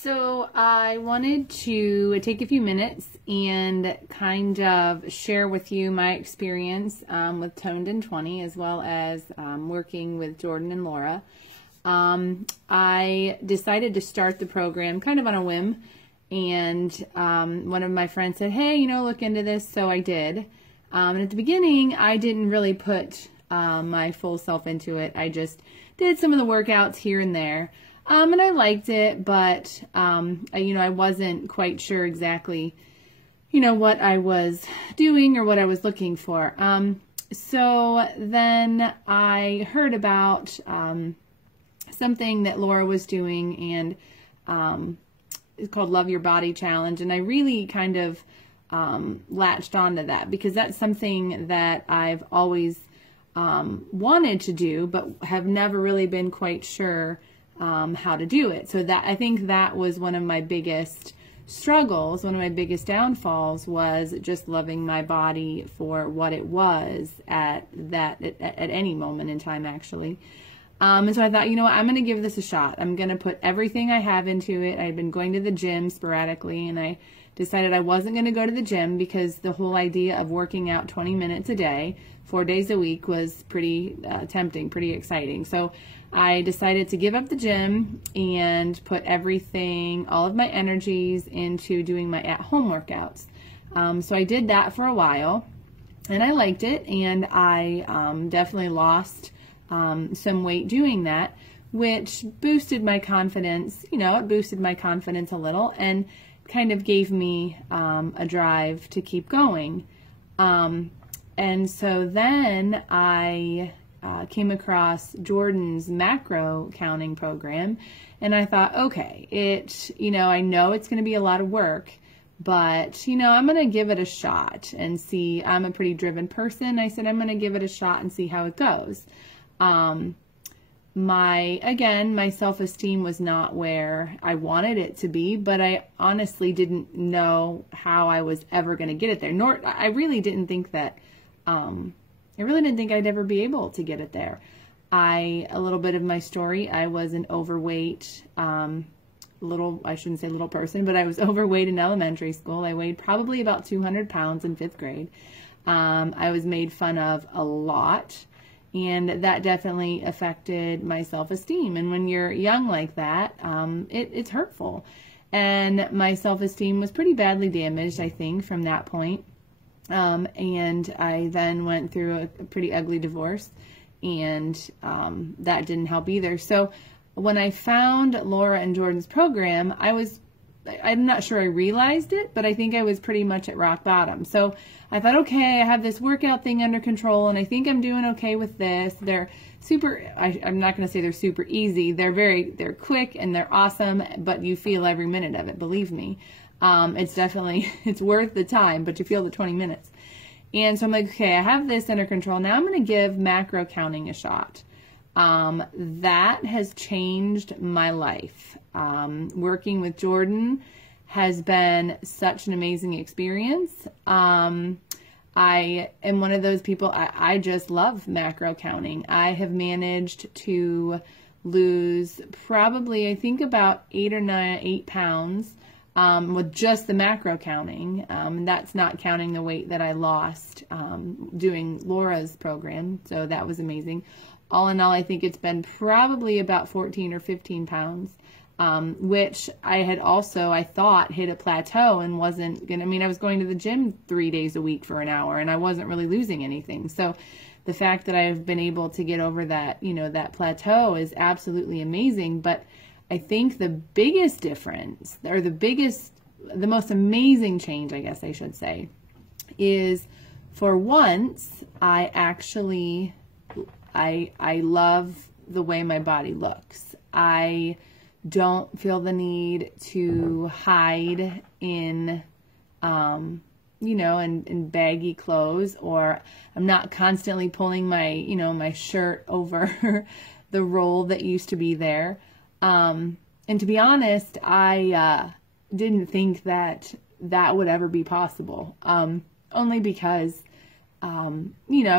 So I wanted to take a few minutes and kind of share with you my experience with Toned in 20, as well as working with Jordan and Laura. I decided to start the program kind of on a whim, and one of my friends said, hey, look into this, so I did. And at the beginning, I didn't really put my full self into it. I just did some of the workouts here and there. And I liked it, but, I wasn't quite sure exactly, what I was doing or what I was looking for. So then I heard about something that Laura was doing, and it's called Love Your Body Challenge. And I really kind of latched onto that because that's something that I've always wanted to do, but have never really been quite sure how to do it. So that, I think that was one of my biggest struggles, one of my biggest downfalls, was just loving my body for what it was at any moment in time, actually. And so I thought, what, I'm going to give this a shot. I'm going to put everything I have into it. I'd been going to the gym sporadically, and I decided I wasn't going to go to the gym because the whole idea of working out 20 minutes a day, 4 days a week, was pretty tempting, pretty exciting. So I decided to give up the gym and put everything, all of my energies, into doing my at-home workouts. So I did that for a while, and I liked it, and I definitely lost some weight doing that, which boosted my confidence. It boosted my confidence a little and kind of gave me a drive to keep going. And so then I came across Jordan's macro counting program, and I thought, okay, I know it's going to be a lot of work, but, I'm going to give it a shot and see. I'm a pretty driven person. I said, I'm going to give it a shot and see how it goes. My self-esteem was not where I wanted it to be, but I honestly didn't know how I was ever going to get it there. Nor, I really didn't think that, I'd ever be able to get it there. A little bit of my story, I was an overweight, I shouldn't say little person, but I was overweight in elementary school. I weighed probably about 200 pounds in 5th grade. I was made fun of a lot, and that definitely affected my self-esteem. And when you're young like that, it's hurtful. And my self-esteem was pretty badly damaged, I think, from that point. And I then went through a pretty ugly divorce, and that didn't help either. So when I found Laura and Jordan's program, I'm not sure I realized it, but I think I was pretty much at rock bottom. So I thought, okay, I have this workout thing under control, and I think I'm doing okay with this. They're super, I'm not going to say they're super easy. They're quick and they're awesome, but you feel every minute of it, believe me. It's worth the time, but you feel the 20 minutes. And so I'm like, okay, I have this under control. Now I'm going to give macro counting a shot. That has changed my life. Working with Jordan has been such an amazing experience. I am one of those people, I just love macro counting. I have managed to lose probably, I think, about 8 pounds with just the macro counting. That's not counting the weight that I lost doing Laura's program. So that was amazing. All in all, I think it's been probably about 14 or 15 pounds, which I thought hit a plateau and wasn't going to, I was going to the gym 3 days a week for an hour, and I wasn't really losing anything. So the fact that I've been able to get over that, that plateau is absolutely amazing. But I think the biggest difference, or the most amazing change, I guess I should say, is for once, I love the way my body looks. I don't feel the need to hide in, in baggy clothes, or I'm not constantly pulling my, my shirt over the roll that used to be there. And to be honest, I didn't think that would ever be possible. Only because,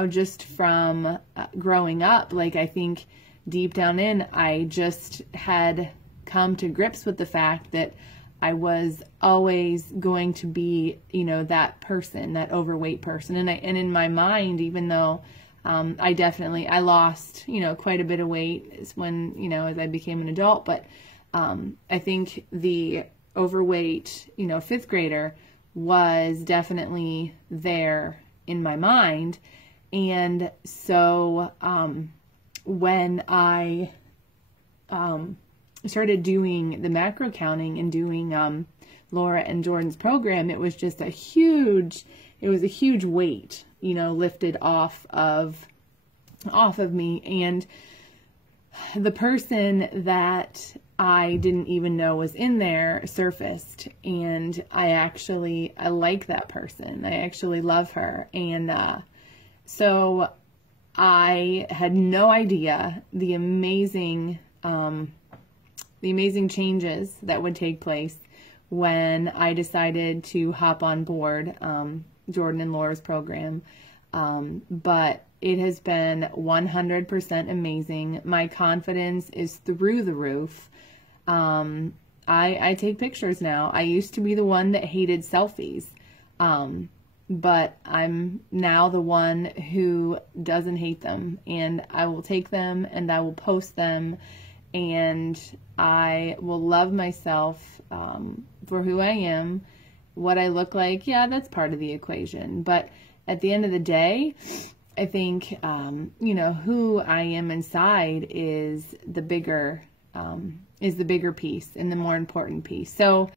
just from growing up, I think deep down in, I just had come to grips with the fact that I was always going to be, you know, that person, that overweight person. And in my mind, even though I lost, you know, quite a bit of weight when, you know, as I became an adult, but I think the overweight, you know, fifth grader was definitely there in my mind. And so when I started doing the macro counting and doing Laura and Jordan's program, it was just a huge weight, you know, lifted off of me. And the person that I didn't even know was in there surfaced, and I like that person. I actually love her. And so I had no idea the amazing changes that would take place when I decided to hop on board Jordan and Laura's program. But it has been 100% amazing. My confidence is through the roof. I take pictures now. I used to be the one that hated selfies. But I'm now the one who doesn't hate them, and I will take them and I will post them, and I will love myself for who I am. What I look like, yeah, that's part of the equation. But at the end of the day, I think, you know, who I am inside is the bigger piece and the more important piece. So